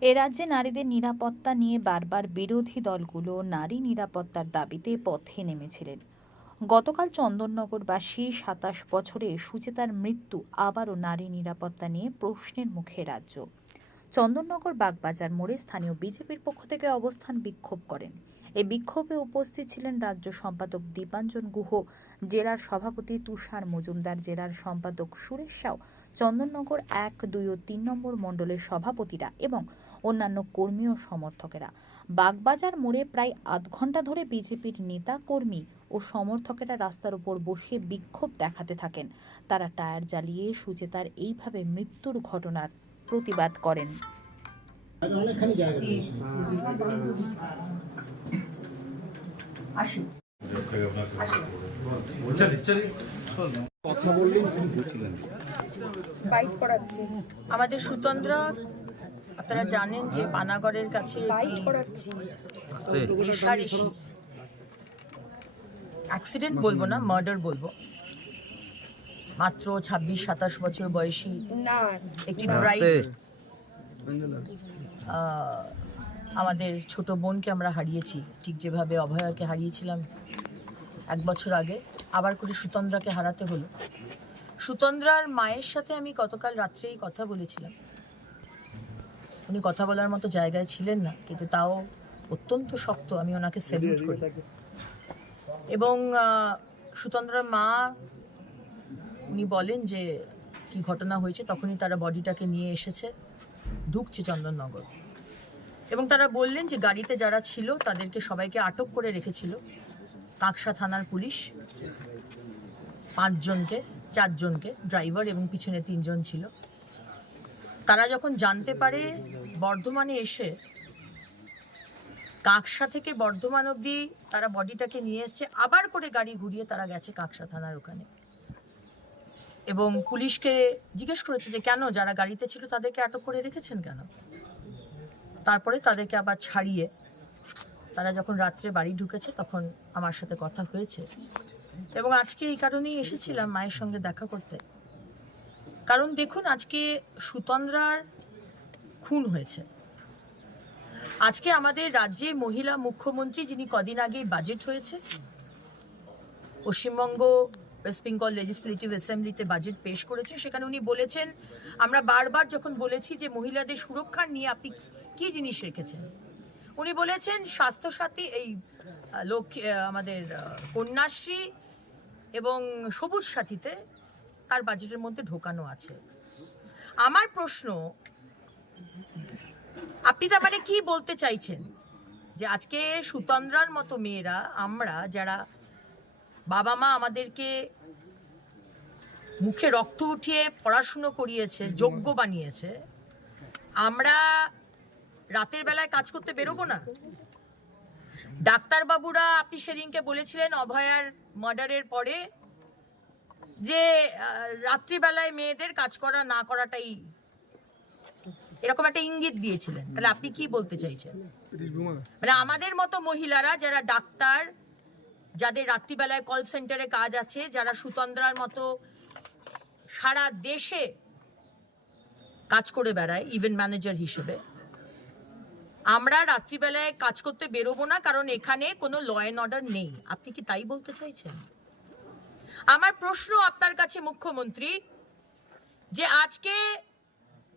এ রাজ্যে নারীদের নিরাপত্তা নিয়ে বারবার বিরোধী দলগুলো নারী নিরাপত্তার দাবিতে পথে নেমেছিলেন। গতকাল চন্দননগরবাসী সাতাশ বছরে সুচেতার মৃত্যু, আবারও নারী নিরাপত্তা নিয়ে প্রশ্নের মুখে রাজ্য। চন্দননগর বাগবাজার মোড়ে স্থানীয় বিজেপির পক্ষ থেকে অবস্থান বিক্ষোভ করেন। এই বিক্ষোভে উপস্থিত ছিলেন রাজ্য সম্পাদক দীপাঞ্জন গুহ, জেলার সভাপতি তুষার মজুমদার, জেলার সম্পাদক সুরেশ সাউ চন্দননগর এক দুই ও তিন নম্বর মণ্ডলের সভাপতিরা এবং অন্যান্য কর্মী ও সমর্থকেরা। বাগবাজার মোড়ে প্রায় আধ ঘণ্টা ধরে বিজেপির নেতা কর্মী ও সমর্থকেরা রাস্তার উপর বসে বিক্ষোভ দেখাতে থাকেন। তারা টায়ার জ্বালিয়ে সুচেতার এইভাবে মৃত্যুর ঘটনার প্রতিবাদ করেন। আসি কথা বললেই ভুল বুঝছিলেন বাইট করাচ্ছি। আমাদের সুতন্দ্রা আপনারা জানেন যে পানাগড়ের কাছে বাইট একটি করাচ্ছি। রেশারেশি অ্যাক্সিডেন্ট বলব না মার্ডার বলব। মাত্র ছাব্বিশ সাতাশ বছর বয়সী একটি ব্রাইট আমাদের ছোট বোনকে আমরা হারিয়েছি। ঠিক যেভাবে অভয়াকে হারিয়েছিলাম এক বছর আগে। আবার করে সুতন্দ্রাকে হারাতে হলো। সুতন্দ্রার মায়ের সাথে আমি গতকাল রাত্রেই কথা বলেছিলাম। উনি কথা বলার মতো জায়গায় ছিলেন না, কিন্তু তাও অত্যন্ত শক্ত আমি ওনাকে সেলিউট করি। এবং সুতন্দ্রার মা, উনি বলেন যে, কি ঘটনা হয়েছে, তখনই তারা বডিটাকে নিয়ে এসেছে ঢুকছে চন্দননগর। এবং তারা বললেন যে, গাড়িতে যারা ছিল, তাদেরকে সবাইকে আটক করে রেখেছিল। কাকসা থানার পুলিশ। পাঁচজনকে, চারজনকে ড্রাইভার এবং পিছনে তিনজন ছিল। তারা যখন জানতে পারে বর্ধমানে এসে, কাকসা থেকে বর্ধমান অবধি তারা বডিটাকে নিয়ে এসছে, আবার করে গাড়ি ঘুরিয়ে তারা গেছে কাকসা থানার ওখানে। এবং পুলিশকে জিজ্ঞেস করেছে যে, কেন? যারা গাড়িতে ছিল তাদেরকে আটক করে রেখেছেন কেন? তারপরে তাদেরকে আবার ছাড়িয়ে তারা যখন রাত্রে বাড়ি ঢুকেছে তখন আমার সাথে কথা হয়েছে। এবং আজকে এই কারণেই এসেছিলাম মায়ের সঙ্গে দেখা করতে। কারণ দেখুন, আজকে সুতন্দ্রার খুন হয়েছে। আজকে আমাদের রাজ্যে মহিলা মুখ্যমন্ত্রী যিনি কদিন আগেই বাজেট হয়েছে, পশ্চিমবঙ্গ ওয়েস্ট বেঙ্গল লেজিসলেটিভ অ্যাসেম্বলিতে বাজেট পেশ করেছে, সেখানে উনি বলেছেন, আমরা বারবার যখন বলেছি যে মহিলাদের সুরক্ষা নিয়ে আপনি কি জিনিস রেখেছেন? উনি বলেছেন স্বাস্থ্যসাথী এই লক্ষ্মী আমাদের কন্যাশ্রী এবং সবুজ সাথীতে তার বাজেটের মধ্যে ঢোকানো আছে। আমার প্রশ্ন, আপনি তার মানে কি বলতে চাইছেন? যে আজকে সুতন্দ্রার মতো মেয়েরা, আমরা যারা বাবা মা আমাদেরকে মুখে রক্ত উঠিয়ে পড়াশুনো করিয়েছে, যোগ্য বানিয়েছে, আমরা রাতের বেলায় কাজ করতে বেরোবো না? ডাক্তারবাবুরা আপনি সেদিনকে বলেছিলেন অভয়ার মার্ডারের পরে যে রাত্রিবেলায় মেয়েদের কাজ করা না করাটাই এরকম একটা ইঙ্গিত দিয়েছিলেন। তাহলে আপনি কি বলতে চাইছেন? মানে আমাদের মতো মহিলারা যারা ডাক্তার যাদের রাত্রিবেলায় কল সেন্টারে কাজ আছে যারা সুতন্দ্রার মতো সারা দেশে কাজ করে বেড়ায় ইভেন্ট ম্যানেজার হিসেবে আমরা রাত্রিবেলায় কাজ করতে বেরোবো না, কারণ এখানে কোনো ল অ্যান্ড অর্ডার নেই। আপনি কি তাই বলতে চাইছেন? আমার প্রশ্ন আপনার কাছে, মুখ্যমন্ত্রী, যে আজকে